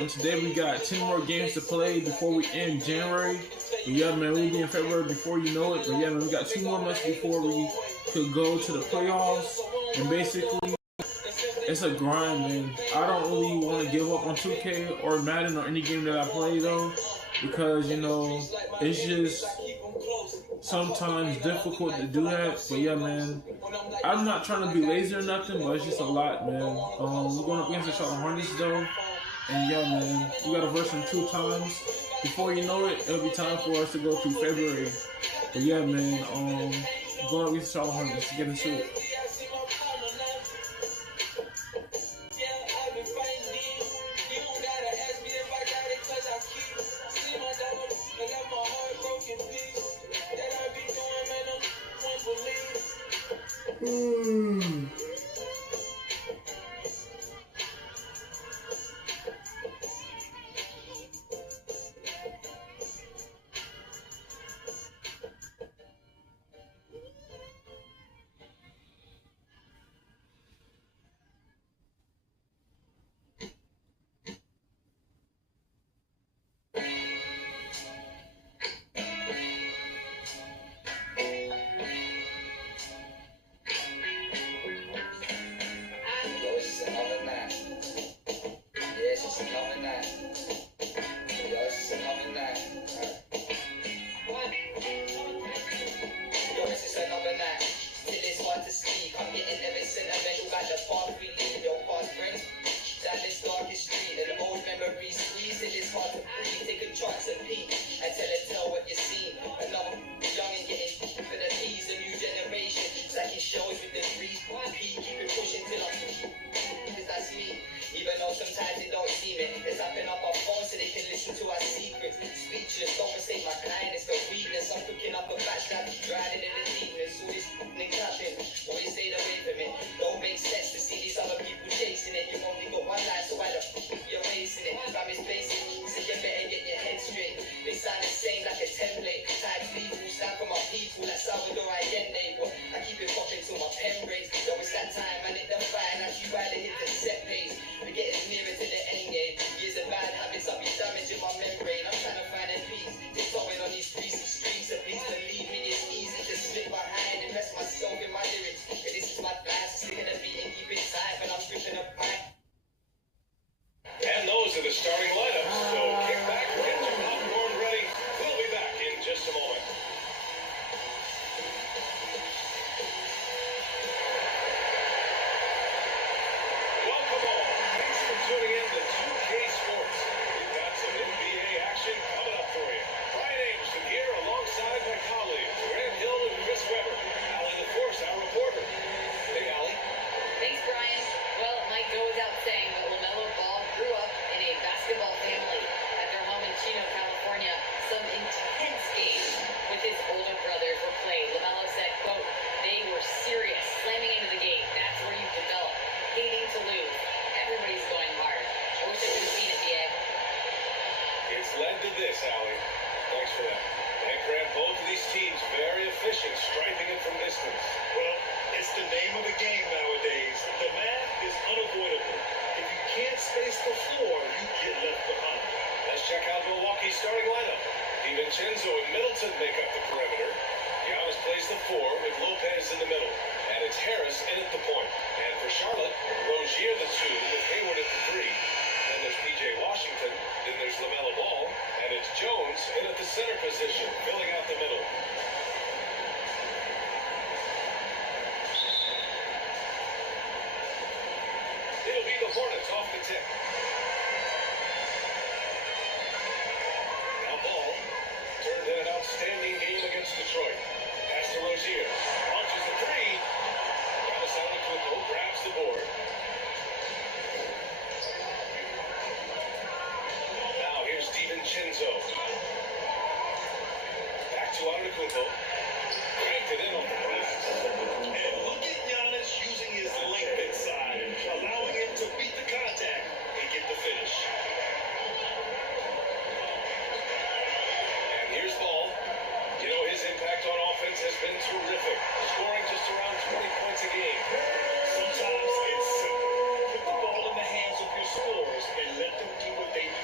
and today we got 10 more games to play before we end January. But yeah, man, we'll be in February before you know it. But yeah, man, we got 2 more months before we could go to the playoffs. And basically, it's a grind, man. I don't really want to give up on 2K or Madden or any game that I play, though, because, you know, it's just sometimes difficult to do that. But yeah, man, I'm not trying to be lazy or nothing, but it's just a lot, man. We're going up against the Charlotte Hornets, though. And yeah, man, we got to verse them 2 times. Before you know it, it'll be time for us to go through February. But yeah, man, going up against the Charlotte Hornets, let's get into it. Hornets off the tip. Now ball turned in an outstanding game against Detroit. Pass to Rozier. Launches the three. Giannis Antetokounmpo grabs the board. Now here's DiVincenzo. Back to Antetokounmpo. Cranked it in on the glass. And look at Giannis using his length inside, allowing him to beat the contact and get the finish. And here's Ball. You know, his impact on offense has been terrific, scoring just around 20 points a game. Sometimes it's simple. Put the ball in the hands of your scorers and let them do what they do.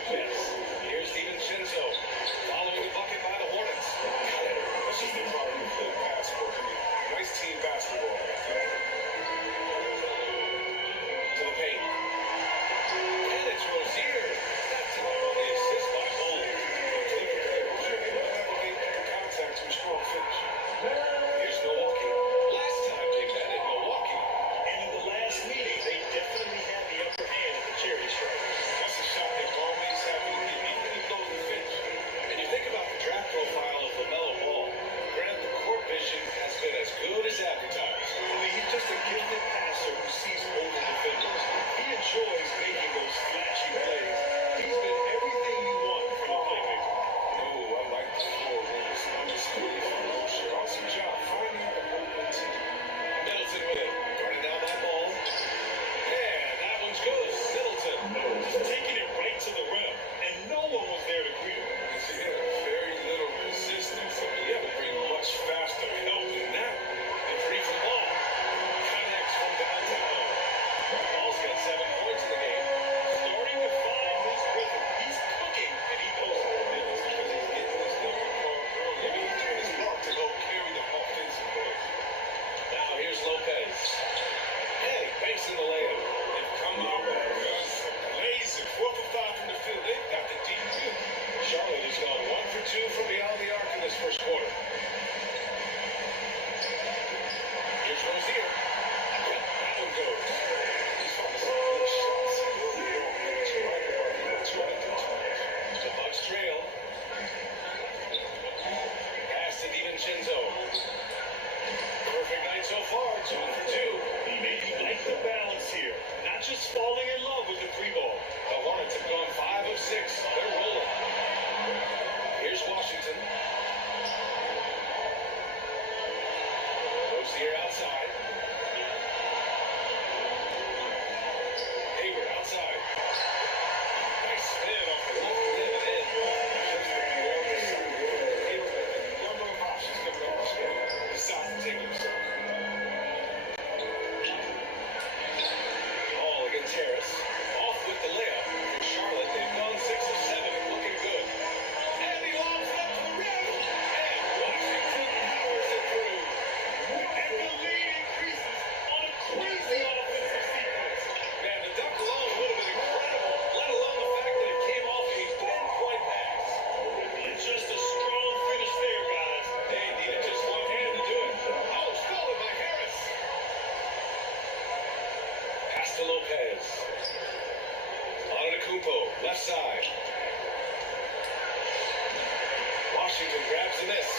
Washington grabs the miss.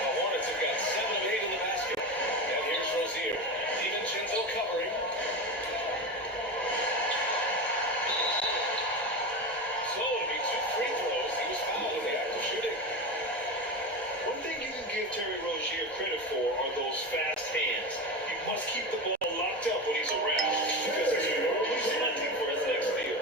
The Hornets have got 7 of 8 in the basket. And here's Rozier. DiVincenzo covering. So it'll be 2 free throws. He was fouled in the act of shooting. One thing you can give Terry Rozier credit for are those fast hands. You must keep the ball locked up when he's around because he's always hunting for his next steal.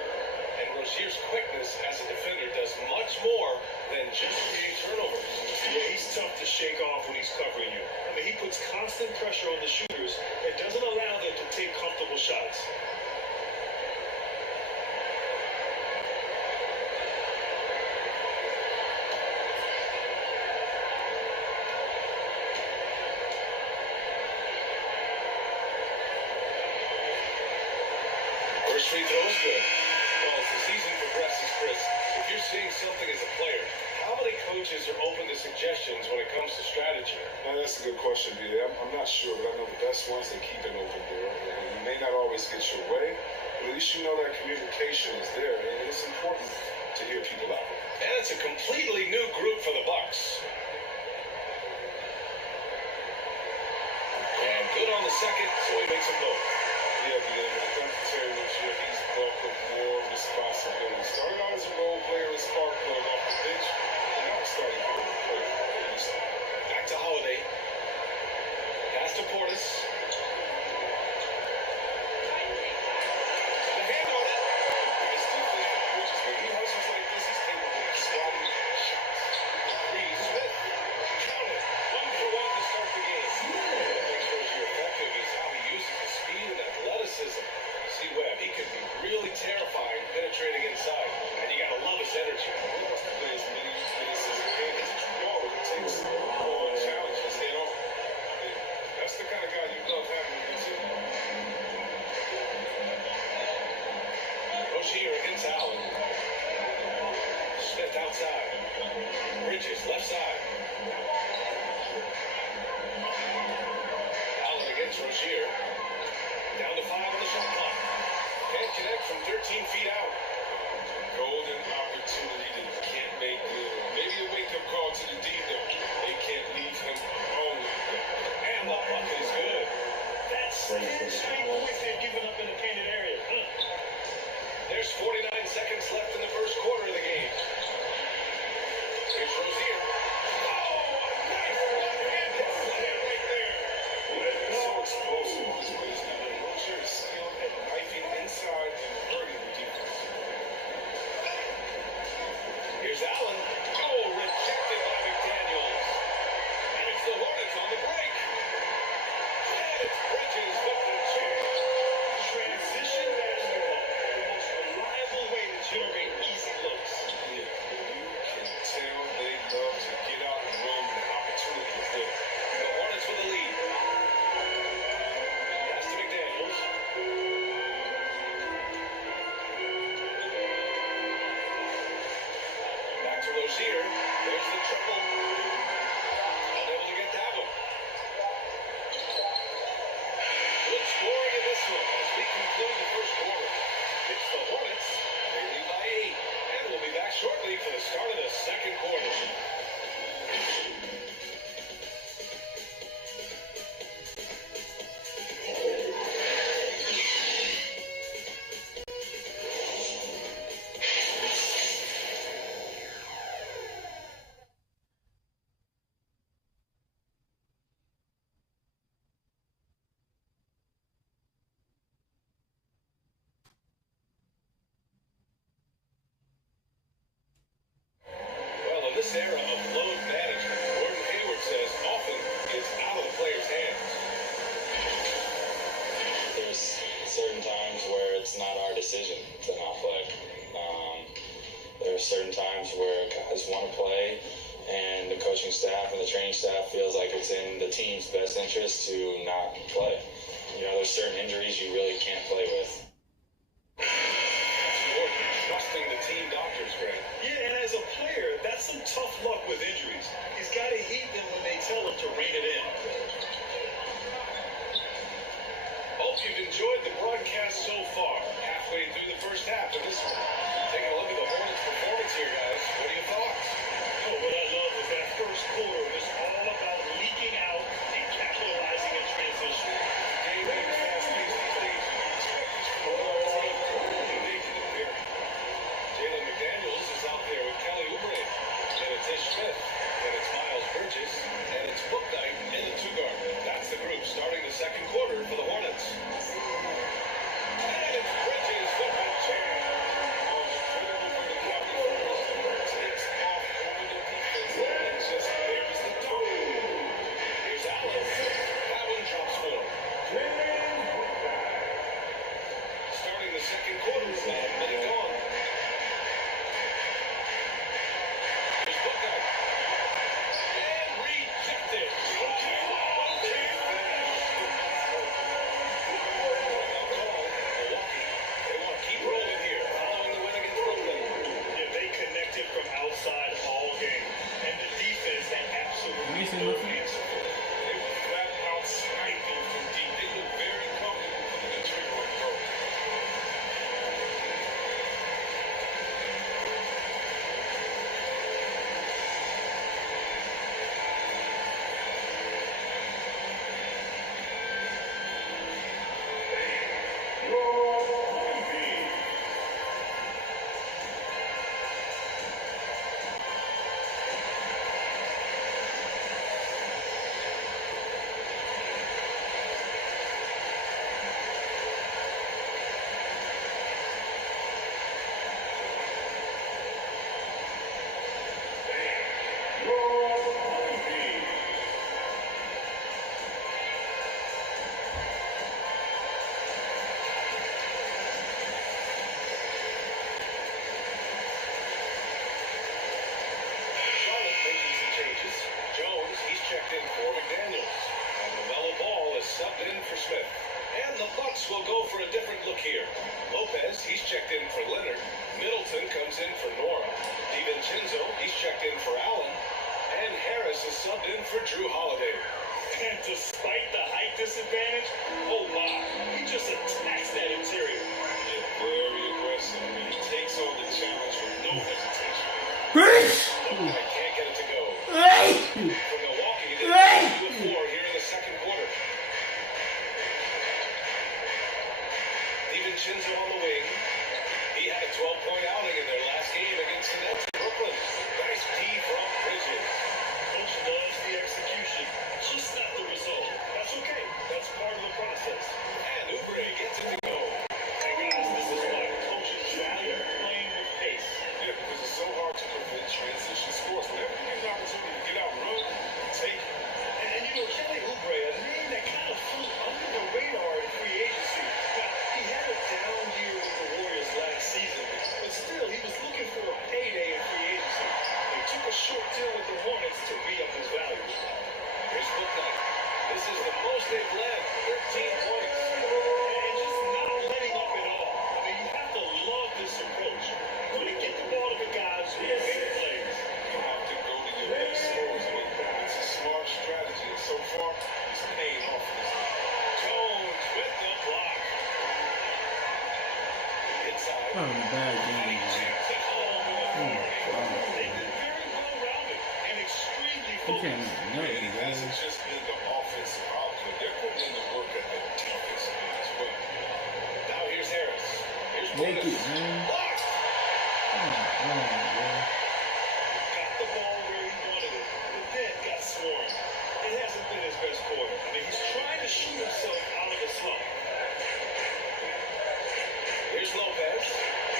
And Rozier's quickness as a defender does much more than just create turnovers. Yeah, he's tough to shake off when he's covering you. I mean, he puts constant pressure on the shooters and doesn't allow them to take comfortable shots. First free throw is good. Well, as the season progresses, Chris, if you're seeing something as a player, how many coaches are open to suggestions when it comes to strategy? Now, that's a good question, B. I'm not sure, but I know the best ones, they keep an open door. And you may not always get your way, but at least you know that communication is there, and it's important to hear people out. And it's a completely new group for the Bucks. And good on the second, so he makes them both. Yeah, B. I think Terry Rozier, he's welcomed more responsibility. Started out as a role player and spark plug off the bench, and now he's starting to play. Back to Holiday. Pass to Portis. The hand on it. Nice defense, which is when he hustles like this, he's capable of swatting shots. Reed Smith. Count it. 1 for 1 to start the game. What makes Rozier effective is how he uses his speed and athleticism. See Webb, he can be really terrifying penetrating inside. And you gotta love his energy. He wants to play as many minutes as he can because it's raw. It takes a challenge to stay on. I mean, that's the kind of guy you love having on your team. Rozier against Allen. Smith outside. Bridges left side. Allen against Rozier. Down to 5 on the shot clock. Can't connect from 13 feet out. Golden opportunity that can't make good. Maybe a wake-up call to the deep though. They can't leave him alone. And the bucket is good. That's 10 straight points they've given up in the painted area. There's 49 seconds left in the first quarter of the game. Here's Rozier. Oh, a nice one-handed slam right there. He's so explosive with his waist. Rozier is skilled at knifing inside and hurting the defense. Here's Allen. Oh, rejected by McDaniels. And it's the Hornets on the break. And it's Bridges with the chip. Transition basketball, the most reliable way to generate easy looks. Yeah, you can tell they love to get out and run when the opportunity is there. The Hornets with the lead. Pass to McDaniels. Back to Rozier. There's the triple. Unable to get that one. Good scoring in this one as we conclude the first quarter. It's the Hornets. They lead by 8. And we'll be back shortly for the start of the second quarter. Well, in this era of load management, Gordon Hayward says often it's out of the player's hands. There's certain times where it's not our decision to not play. There are certain times where guys want to play, and the coaching staff and the training staff feels like it's in the team's best interest to not play. You know, there's certain injuries you really can't play with. That's Gordon trusting the team doctors, Grant. Yeah, and as a player, that's some tough luck with injuries. He's got to heed them when they tell him to rein it in. Hope you've enjoyed the broadcast so far. Halfway through the first half of this one. Taking a look at the Hornets' performance here, guys. What are your thoughts? You know, for Drew Holiday. And despite the height disadvantage, oh my, he just attacks that interior. Yeah, very aggressive. I mean, he takes on the challenge with no hesitation. I can't get it to go. From Milwaukee, he did 2 of 4 here in the second quarter. DiVincenzo on the wing. He had a 12-point outing in their last game against the Nets in Brooklyn. Nice D from Bridges. Coach loves the execution, just not the result. That's okay. That's part of the process. And Oubre gets it to go. Hey guys, this is why coaches value playing with pace. Yeah, because it's so hard to prevent transition scores. Whenever you get an opportunity to get out and run, take it. And you know, Kelly Oubre, a name that kind of flew under the radar in free agency. Now, he had a down year with the Warriors last season, but still, he was looking for a payday in free agency. They took a short deal with the Hornets to re-up his value. Here's Booknight. This is the most they've led, 13 points. And just not letting up at all. I mean, you have to love this approach. When you get the ball to the guys who make the plays. You have to go to your best scores. I mean, it's a smart strategy, and so far, it's paying off for this team. Jones with the block. Inside. That was a bad game, man. They've been very well-rounded and extremely He focused. can't do And nothing, it man. hasn't just been the offensive output. They're putting in the work at the defensive end as well. Now here's Harris. Here's Make it, Willis. man. Blocked. Come on, man. Got the ball where he wanted it, but then got swarmed. It hasn't been his best quarter. I mean, he's trying to shoot himself out of a slump. Here's Lopez.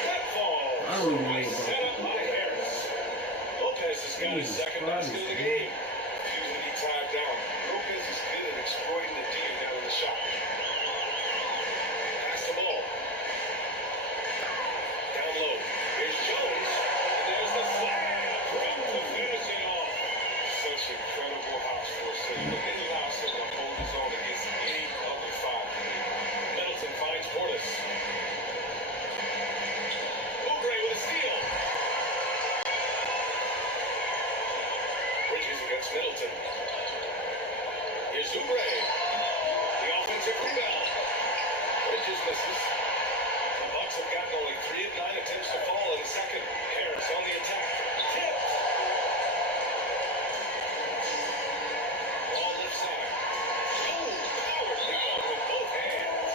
That ball. I don't even know Nice about setup by Harris. Lopez has got his second basket of the game. Usually he tied down. Lopez is good at exploiting the deal down in the shot. Pass the ball. Down low. Here's Jones. And there's the slam. Broke to finish it off. Such incredible hops for a center. It allows him to hold his own against any other five. Middleton finds Portis. Oubre with a steal. Bridges against Middleton. Here's Oubre. The offensive rebound. Bridges misses. The Bucks have gotten only 3 of 9 attempts to fall in the second. Harris on the attack. Tipped. Ball left side. Oh, powered down with both hands.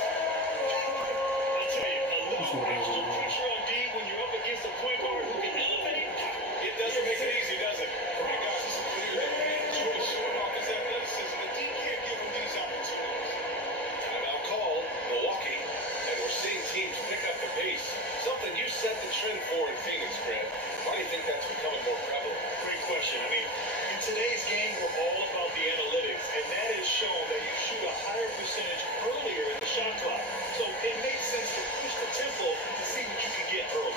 I'll tell you, a little extra pressure on D when you're up against a point guard who can elevate. It doesn't make it easy, does it? Hey guys, it's clear that man is showing off his athleticism. The D can't give him these opportunities. Timeout call, Milwaukee, and we're seeing teams pick up the pace. Something you set the trend for in Phoenix, Grant. Why do you think that's becoming more prevalent? Great question. I mean, in today's game, we're all about the analytics, and that has shown that you shoot a higher percentage earlier in the shot clock. So it makes sense to push the tempo to see what you can get early.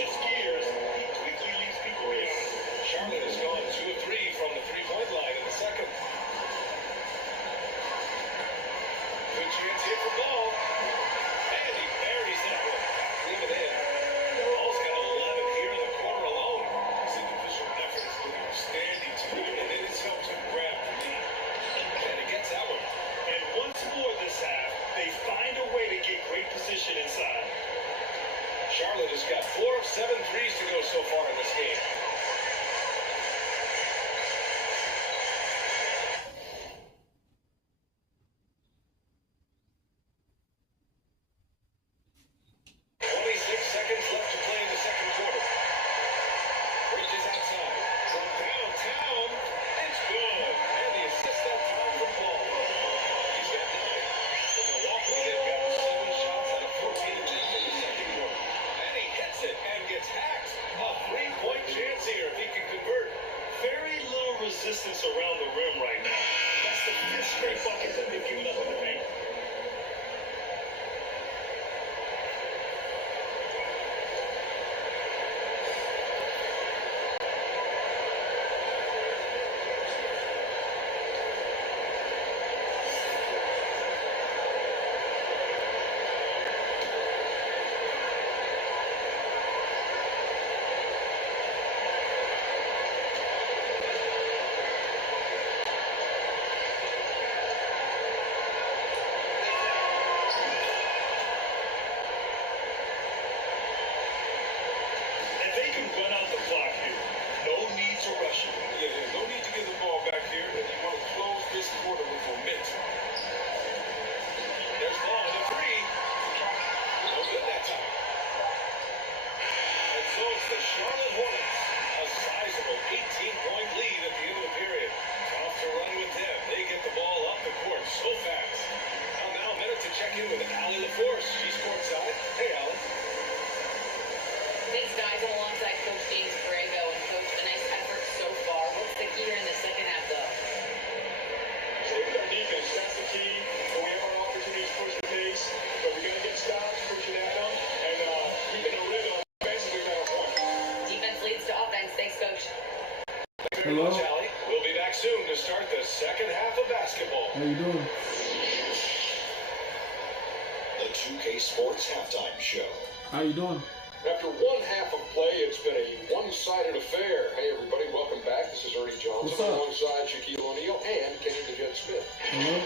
shifts gears. He quickly leaves people behind. Charlotte has gone 2 of 3 from the three-point line in the second. Good chance here for Ball. And he buries that one. Leave it in. Ball's got 11 here in the quarter alone. His individual effort has been outstanding tonight, and it has helped him grab the lead. And he gets that one. And once more this half, they find a way to get great position inside. Charlotte has got 4 of 7 threes to go so far in this game. Resistance around the rim right now. That's the 5th straight bucket that they've given up in the paint. Charlotte Hornets, a sizable 18-point lead at the end of the period. Off to run with them. They get the ball up the court so fast. Now a minute to check in with Allie LaForce. She's courtside. Hey, Allie. Thanks, guys. I'm alongside Coach James Borrego. And Coach, a nice effort so far. What's the key here in the second half, though? Stay with our defense. That's the key. When we have our opportunities to push the pace, but we're going to get stops, pushing at them, and keeping a rhythm. Basically, got a point. Defense leads to offense. Thanks, Coach. Thanks very much, Allie. We'll be back soon to start the second half of basketball. How you doing? The 2K Sports Halftime Show. How you doing? After one half of play, it's been a one-sided affair. Hey, everybody, welcome back. This is Ernie Johnson What's up? alongside Shaquille O'Neal and Kenny the Jet Smith. Hello?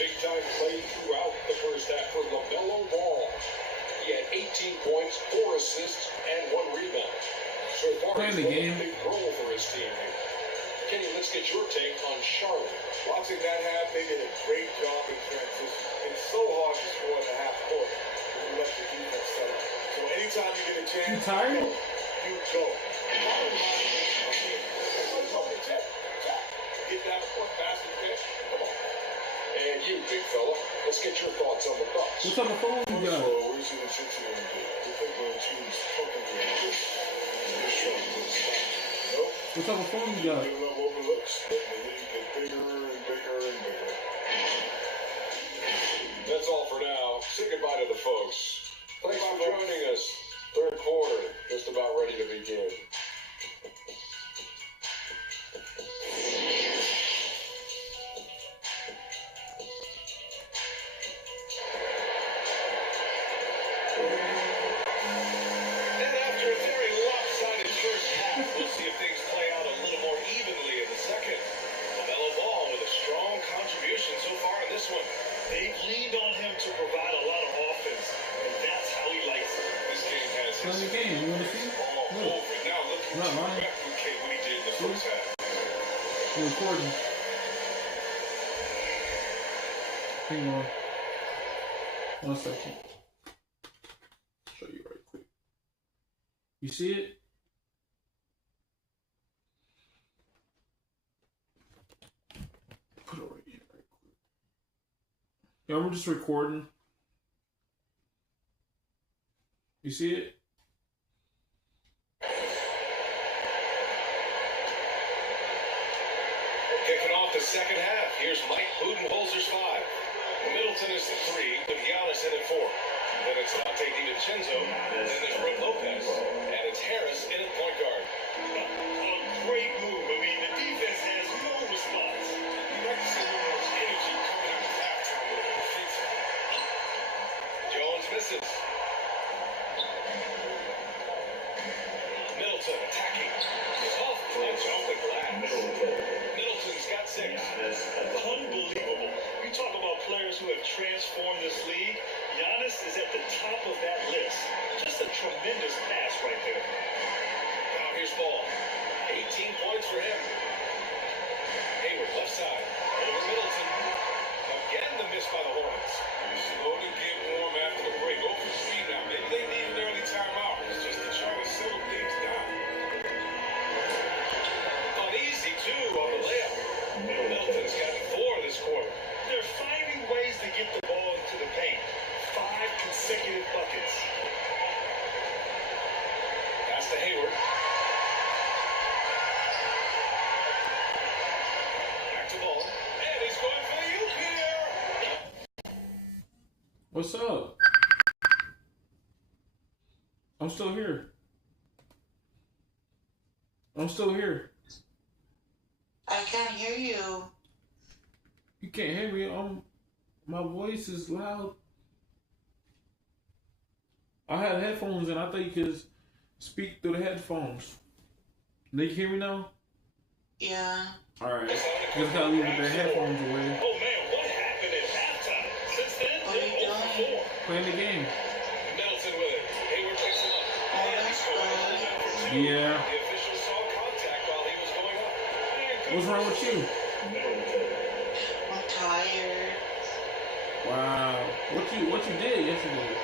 Big-time play throughout the first half for LaMelo Ball. He had 18 points, 4 assists, and 1 rebound. So far, Playing he's the played game. a big role for his team here. Kenny, let's get your take on Charlotte. Watching that half, they did a great job in transition. It's so hard to score in the half court when you let the defense set up. So anytime you get a chance, You tired? you go. Get down the court, basket catch. Come on. And you, big fella, let's get your thoughts on the Bucks. What type of phone you got? So we're seeing Cincinnati do. We think we're teams fucking with this. They're struggling with the spot. Nope. What type of phone you got? Giving up overlooks, letting the league get bigger and bigger and bigger. That's all for now. Say goodbye to the folks. Thanks for joining us. Third quarter, just about ready to begin. And after a very lopsided first half, we'll see if things play out a little more evenly in the second. LaMelo Ball with a strong contribution so far in this one. They've leaned on him to provide a lot of offense, and that's how he likes it. This game has Play the game. You want to see? all Look, over. Now look Not mine. at what he did in the first half. I'm recording. Hang on. 1 second. Show you right quick. You see it? Put it right here, right quick. Yeah, I'm just recording. You see it? Kicking off the second half, here's Mike Budenholzer's 5. Middleton Middleton is the 3, with Giannis in at 4. Then it's Dante DiVincenzo, then there's Brook Lopez, and it's Harris in at point guard. A great move. I mean, the defense has no response. You like to see a little more energy coming out of halftime with the defense. Jones misses. Middleton attacking. It's off the glass. Middleton's got 6. Unbelievable. You talk about players who have transformed this league. Giannis is at the top of that list. Just a tremendous pass right there. Now here's Ball. 18 points for him. Hayward left side. Over Middleton. Again the miss by the Hornets. Slow to get warm after the break. Go for speed now. Maybe they need an early timeout. It's just to try to settle things down. Uneasy too on the layup. Middleton's got 4 this quarter. They're finding ways to get the ball into the paint. 5 consecutive buckets. Pass to Hayward. Back to Ball. And he's going for the oop here. What's up? I'm still here. I'm still here. I can't hear you. You can't hear me. My voice is loud. I had headphones and I thought you could speak through the headphones. They can hear me now? Yeah. Alright. Just gotta leave the headphones away. Oh man, what happened at halftime? Since then, What are you they're 0 doing? for 4. Playing the game. Middleton with it. Hayward picks him up. Oh, And that's he's going good. all out for 2. Yeah. The official saw contact while he was going up. And good What's wrong for with you? I'm tired. Wow. What you did yesterday?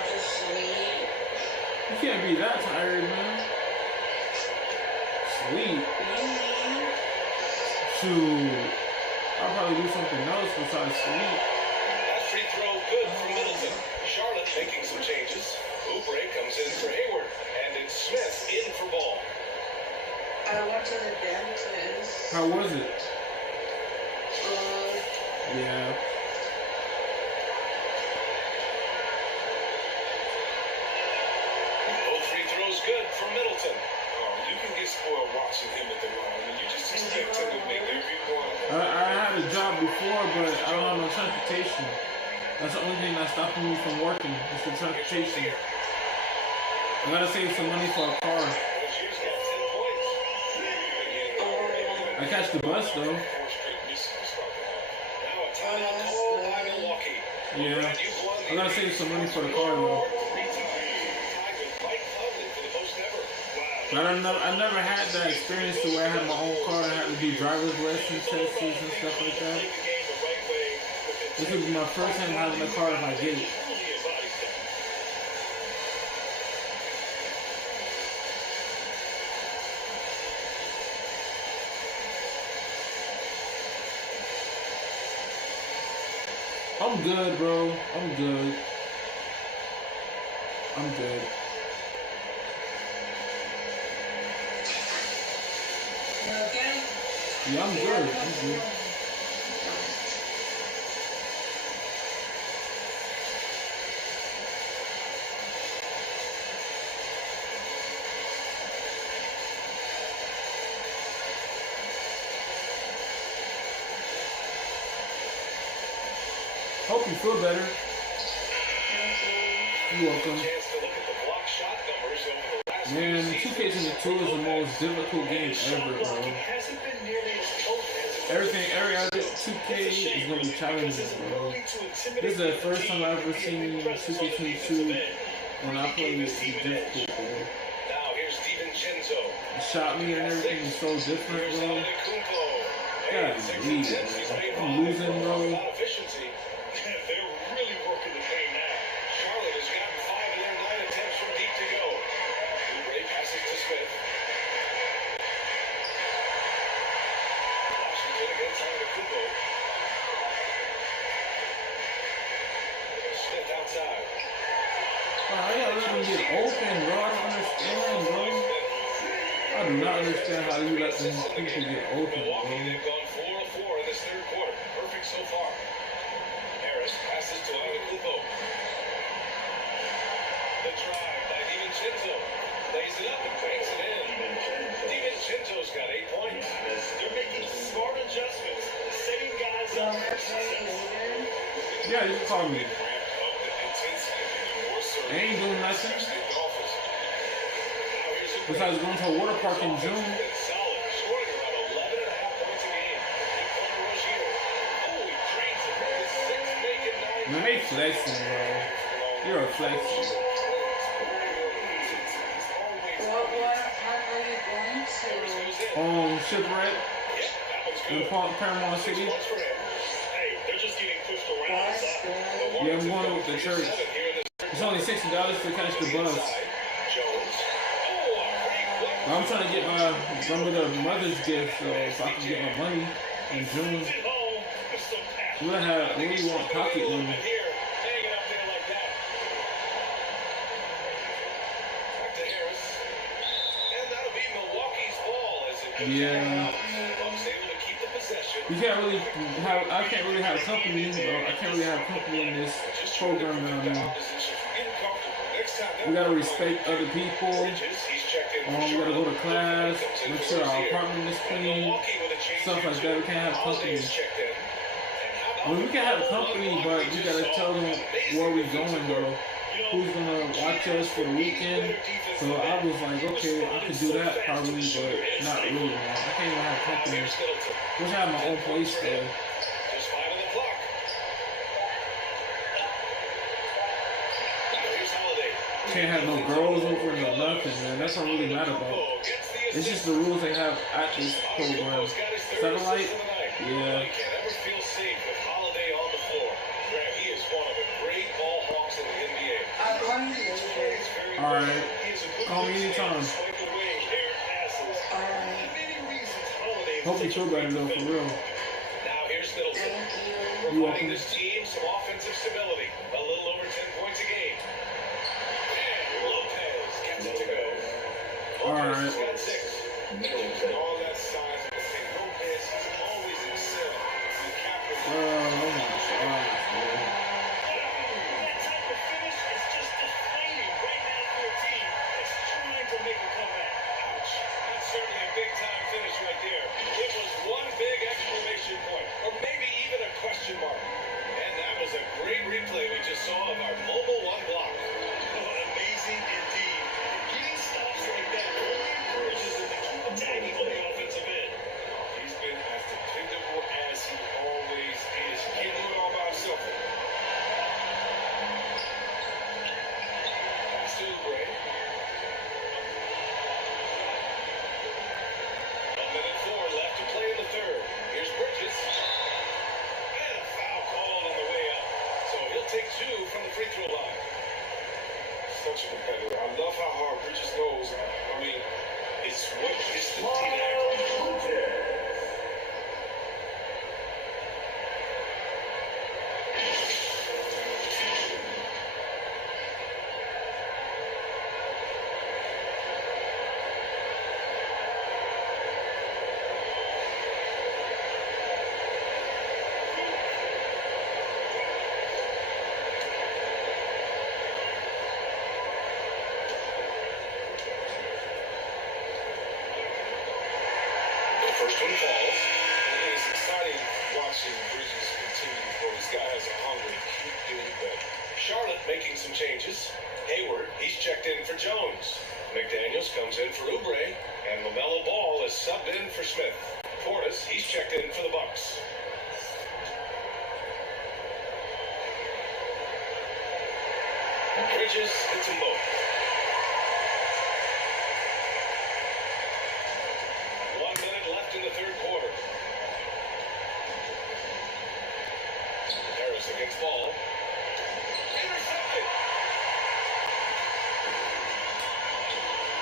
Just sleep. You can't be that tired, man. Sleep. Shoot. I'll probably do something else besides sleep. That free throw good for Middleton. Charlotte making some changes. Oubre comes in for Hayward. And it's Smith in for Ball. I went to the dentist. How was it? Good. Yeah. Both free throws good for Middleton. Oh, you can get spoiled watching him at the line. I mean, you just expect him to make every one. I had a job before, but I don't have no transportation. That's the only thing that's stopping me from working. It's the transportation. I gotta save some money for a car. Rozier's got 10 points. I catch the bus though. 4 straight misses to start the half. Now a timeout called by Milwaukee. Yeah. Brad, you've won I gotta save some money for the car though. Tied with Mike Conley for the most ever. But I never had that experience to where I had my own car and I had to do driver's license tests and stuff like that. This would be my first time having a car if I get it. I'm good, bro. I'm good. I'm good. You okay? Yeah, I'm good. I'm good. Hope you feel better. You're welcome. Chance to look at the block shot numbers over the last Man, few 2K22 is the most difficult game ever, bro. Hasn't been nearly as potent as it Everything, every other 2K is going to be challenging, bro. This is the first time I've ever seen 2K22 when I play it be difficult, bro. Now here's DiVincenzo. The shot me and everything is so different, Here's bro. Antetokounmpo. God, And 6 leave, attempts, he's made I'm 5 losing, bro. without efficiency. They're really working the paint now. Charlotte has gotten 5 of their 9 attempts from deep to go. Oubre passes to Smith. Washington against Antetokounmpo. Smith outside. Wow, I gotta let them get open, bro. I don't understand, bro. I do not understand how you let them people get open, Milwaukee, bro. they've gone 4 of 4 in this third quarter. Perfect so call me? I ain't doing nothing. Besides going to a water park in June. Man, they flexing, bro. You're a flexing. What park are you going to? Shipwreck in Paramount City. Yeah, I'm going with the church. It's only $60 to catch the bus. But I'm trying to get my mother's gift, so I can get my money in June. We really want pocket money. Yeah. You can't really have. I can't really have company. I can't really have company in this program now. We gotta respect other people. We gotta go to class. Make sure our apartment is clean. Stuff like that. We can't have company. I mean, we can have company, but we gotta tell them where we're going, though. Who's gonna watch us for the weekend? So I was like, okay, I could do that probably, but not really. Man. I can't even have company. Wish I had my own place though. Can't have no girls over, no nothing, man. That's what I'm really mad about. It's just the rules they have at this program. Satellite? Yeah. Alright. Call me anytime. Hope you feel better though, for real. Now here's Middleton. Providing this team some offensive stability. A little over 10 points a game. And Lopez gets it to go. Lopez got 6. Middleton. All that size of the thing. Lopez has always excelled. Oh my God. And that was a great replay we just saw of our mobile one block. Amazing indeed. Getting stops like that really encourages him to keep attacking on the offensive end. He's been as dependable as he always is. He can't do it all by himself. Pass to Gray. 1:04 left to play in the third. Here's Bridges. Take 2 from the free throw line. Such a competitor. I love how hard Bridges goes. I mean, it's what gets the team. First one falls. And it's exciting watching Bridges continue to grow. This guy has a hunger to keep doing better. Charlotte making some changes. Hayward, he's checked in for Jones. McDaniels comes in for Oubre. And LaMelo Ball is subbed in for Smith. Portis, he's checked in for the Bucks. Bridges hits them both. 1 minute left in the third quarter. Harris against Ball. Intercepted.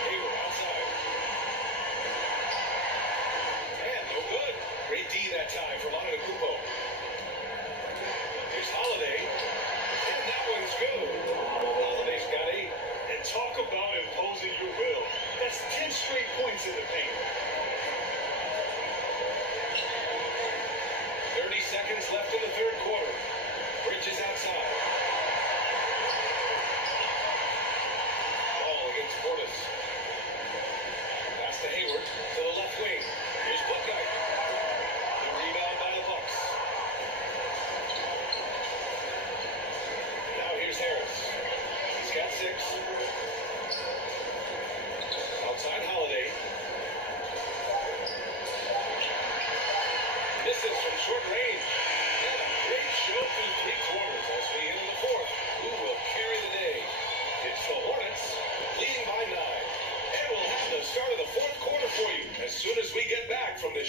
Hayward outside. And no good. Great D that time from Antetokounmpo. Here's Holiday. And that one's good. Holiday's got 8. And talk about imposing your will. That's 10 straight points in the paint. 30 seconds left in the third quarter. Bridges outside. Ball against Portis. Pass to Hayward to the left wing. Here's Buckeye. The rebound by the Bucks.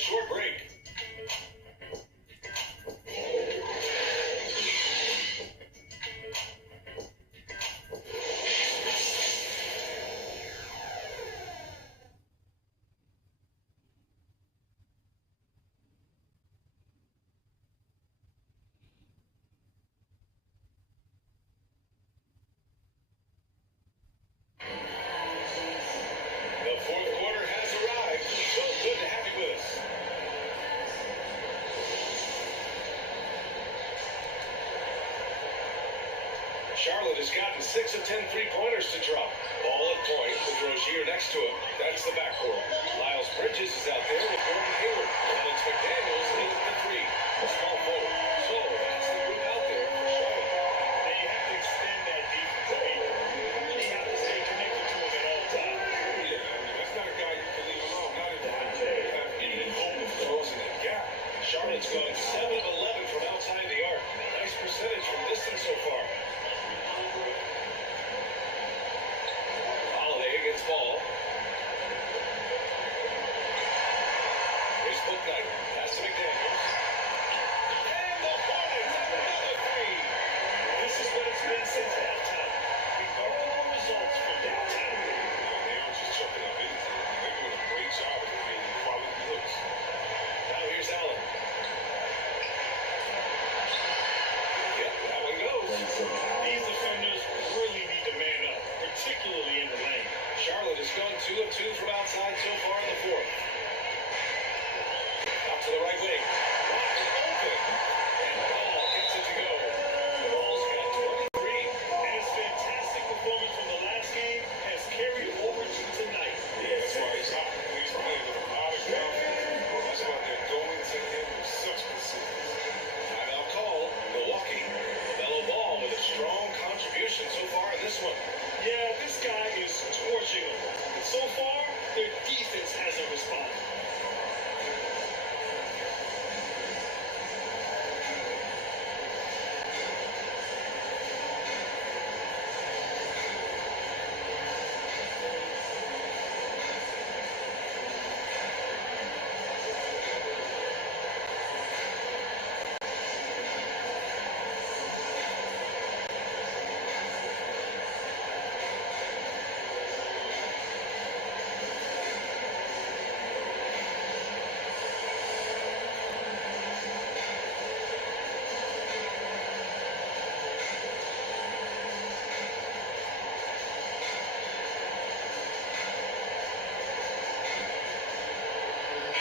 short break. The fourth quarter has arrived. So good to have you with us. Charlotte has gotten 6 of 10 three-pointers to drop. Ball at point with Rozier next to him. That's the backcourt. Lyles Bridges is out there with Gordon Hayward. And it's McDaniels in at the three. A small forward. So that's the group out there for Charlotte. Now you have to extend that defense, Peter. You really have to stay connected to him at all times. Yeah, I mean, that's not a guy you can leave alone. Not if you have any hope of closing that gap. Charlotte's gone 7 of 11 from outside the arc. Nice percentage from distance so far. Holiday against Ball. Here's Booknight. Pass to McDaniels. And the Hornets have another three. This is what it's been since halftime. Remarkable results from downtown. They aren't just chucking up anything. They're doing a great job of creating quality looks. Now here's Allen. Yep, that one goes. These defenders really need to man up, particularly in the lane. Charlotte has gone 2 of 2 from outside so far in the fourth. Out to the right wing. Wide open. And Ball gets it to go. Ball's got 23. And his fantastic performance from the last game has carried over to tonight. Yeah, that's why he's hot. He's playing with a lot of confidence. That's why they're going to him with such precision. Timeout call. Milwaukee. LaMelo Ball with a strong contribution so far in this one. Yeah, this guy is torching them. And so far, their defense hasn't responded.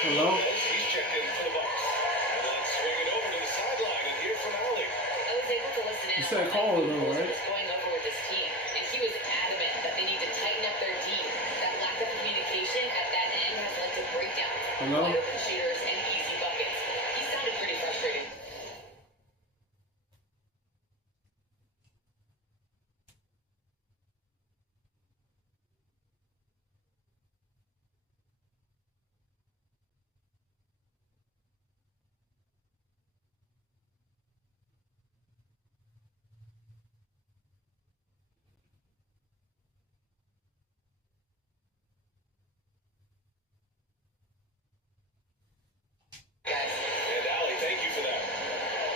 Hello? He's checked in for the Bucks. And let's swing it over to the sideline and hear from Allie. I was able to listen in You on said what call Mike it though, Budenholzer right? was going over with his team, and he was adamant that they need to tighten up their D. That lack of communication at that end has led to breakdowns, Hello? wide open shooters, and easy buckets. He sounded pretty frustrated. Guys, And Allie, thank you for that.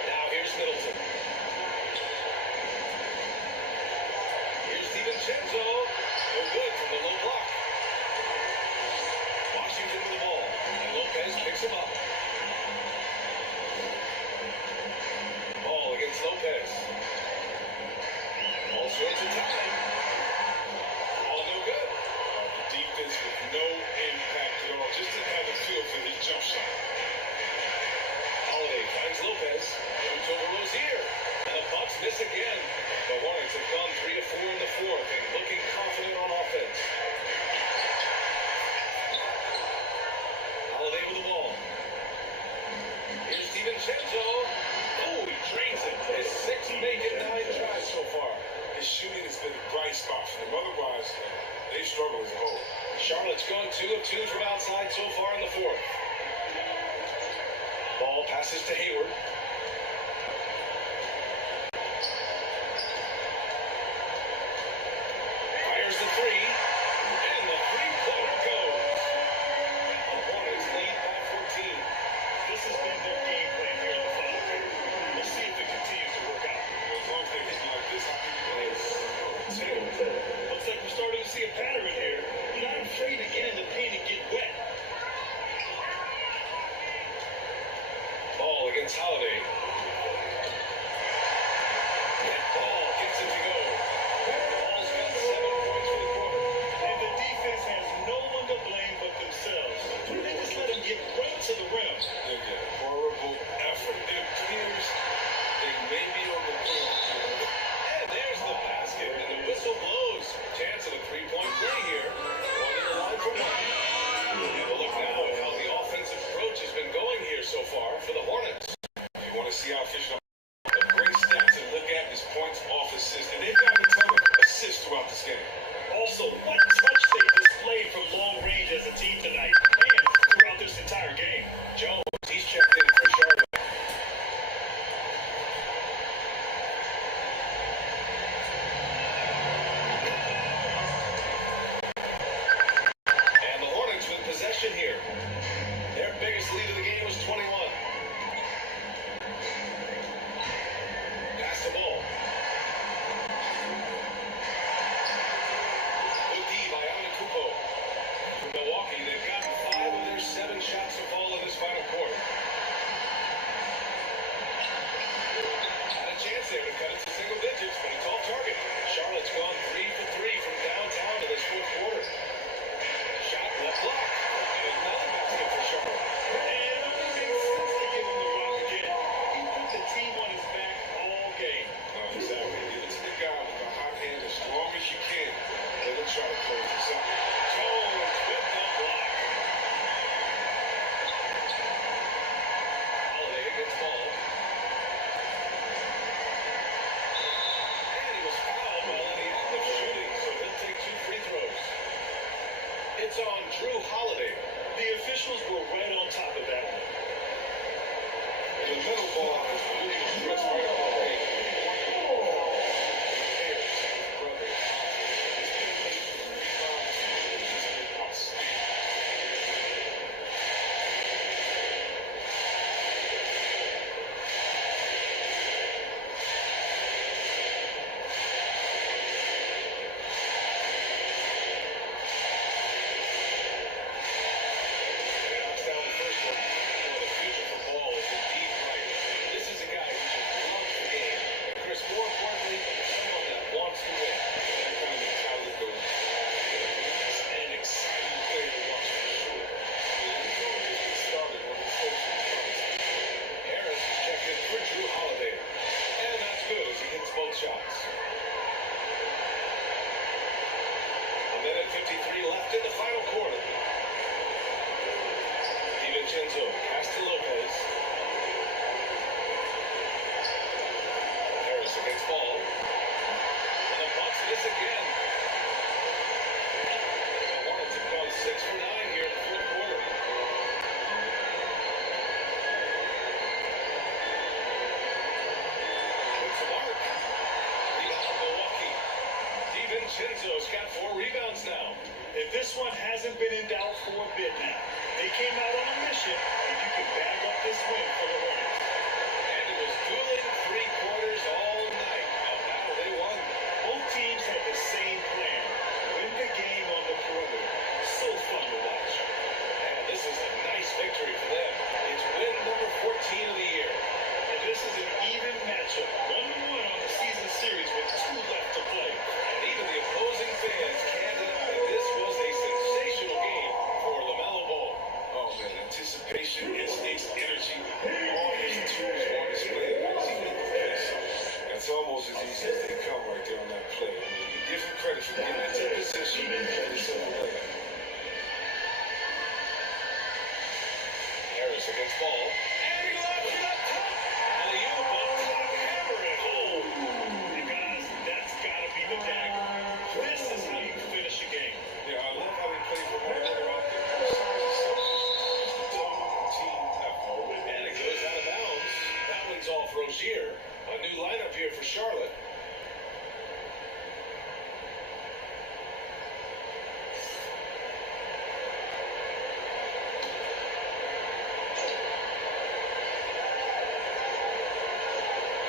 Now here's Middleton. Here's DiVincenzo. No good from the low block. Washington with the ball. And Lopez picks him up. Ball against Lopez. All sorts of time. All no good. Defense with no impact at all. Just didn't have a feel for his jump shot. Holiday finds Lopez. Shoots over Rozier. And the Bucks miss again. The Hornets have gone 3 of 4 in the fourth and looking confident on offense. Holiday with the ball. Here's DiVincenzo. Oh, he drains it. His 6th make-it 9 tries so far. His shooting has been a bright spot for them. Otherwise, they struggle as a whole. Charlotte's gone 2 of 2 from outside so far in the fourth. Ball passes to Hayward. Fires the three. And the three-pointer goes. The Hornets lead by 14. Also, what touch they displayed from long range as a team tonight and throughout this entire game. Jones, he's checked in for Charlotte. And the Hornets with possession here. Their biggest lead of the game was 21. Pass the ball. Good D by Anakupo. For Milwaukee, they've gotten 5 of their 7 shots to fall in this final quarter. Had a chance there to cut it to single digits, but a tall target. Charlotte's gone 3 for 3 from downtown to this fourth quarter. Shot left block. And another basket for Charlotte. And it only makes sense to give him the rock again. He put the team on his back all game. Exactly. Give it to the guy with a hot hand as long as you can. Let him try to close this out. Jones with the block. Holiday gets ball. And he was fouled while in the act of shooting, so he'll take 2 free throws. It's on Drew Holiday. The officials were right on top of that one. The middle ball is really stretched right up the lane. Knocks down the first one. Well, the future for Ball is indeed bright. This is a guy who just loves the game. And Chris, more importantly, someone that wants to win. That kind of mentality goes. He's an exciting player to watch for sure. He's going to just get started when the social is Harris is checked in for Drew Holiday. And that's good as he hits both shots. A minute 53 left in the final quarter. DiVincenzo pass to Lopez. Harris against Ball. And the Bucks miss again. The Hornets have gone 6 for 9 here in the fourth quarter. It's a mark. Rebound Milwaukee. DiVincenzo's got 4 rebounds now. If this one hasn't been in doubt for a bit now, they came out on a mission, and you can bag up this win for the Hornets. And it was dueling 3 quarters all night. A battle they won. Both teams had the same plan: win the game on the perimeter. So fun to watch. And this is a nice victory for them. It's win number 14 of the year. And this is an even matchup, 1-1 on the season series with 2 left to play. And even the opposing fans can't deny this was a sensational game for LaMelo Ball. Oh man, anticipation, instincts, energy, all these tools on display. That's almost as easy as they come right there on that play. I mean, you give him credit for getting into position and it's a layup. Harris against Ball. And he left to the top. And the Unibucks hammer it home. And guys, that's got to be the dagger. This is how you finish a game. Yeah, I love how they play for one another out there. It's a total team effort. And it goes out of bounds. That one's off Rozier. A new lineup here for Charlotte.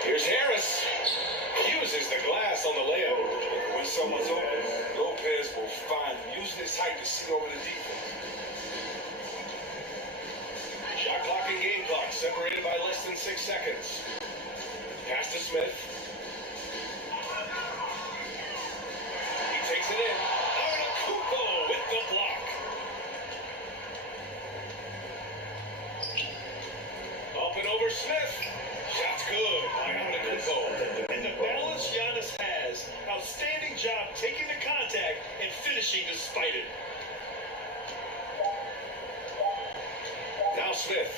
Here's Harris. Uses the glass on the layup. When someone's open, Lopez will find him, using his height to see over the defense. Shot clock and game clock separated by less than 6 seconds. Pass to Smith. He takes it in. Anakupo with the block. Up and over Smith. Shot's good by Anakupo. And the balance Giannis has, outstanding job taking the contact and finishing despite it. Now Smith.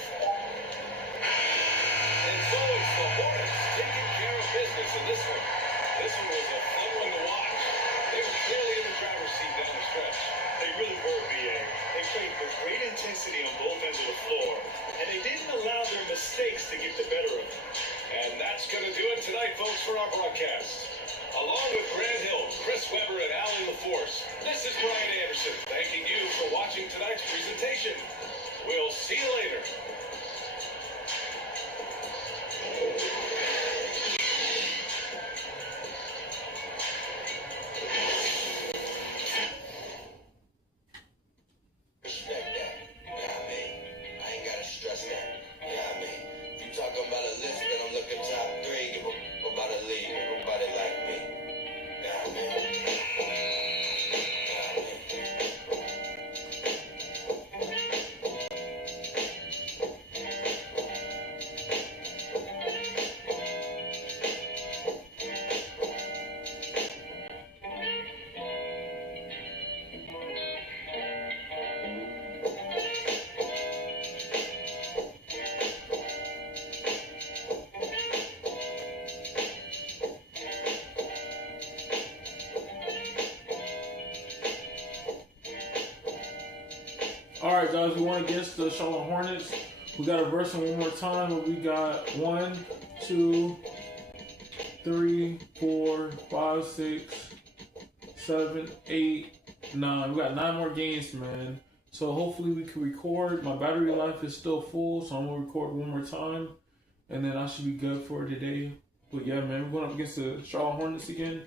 And so it's the Hornets taking care of business in this one. This one was a fun one to watch. They were clearly in the driver's seat This is Brian Anderson thanking you for watching tonight's presentation. We'll see you later. Respect that. You know what I mean? I ain't gotta stress that. You know what I mean? If you talking about a list that I'm looking top 3, give a about a league. Nobody like me. You know what I mean? Alright guys, we won against the Charlotte Hornets. We got to verse them one more time, but we got 1, 2, 3, 4, 5, 6, 7, 8, 9. We got 9 more games, man. So hopefully we can record. My battery life is still full, so I'm going to record one more time. And then I should be good for today. But yeah, man, we're going up against the Charlotte Hornets again.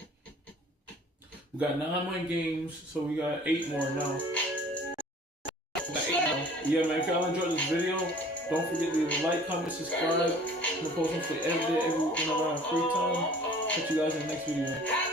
We got 9 more games, so we got 8 more now. Yeah, man, if y'all enjoyed this video, don't forget to like, comment, subscribe. I'm going to post them for every day, whenever I have free time. Catch you guys in the next video.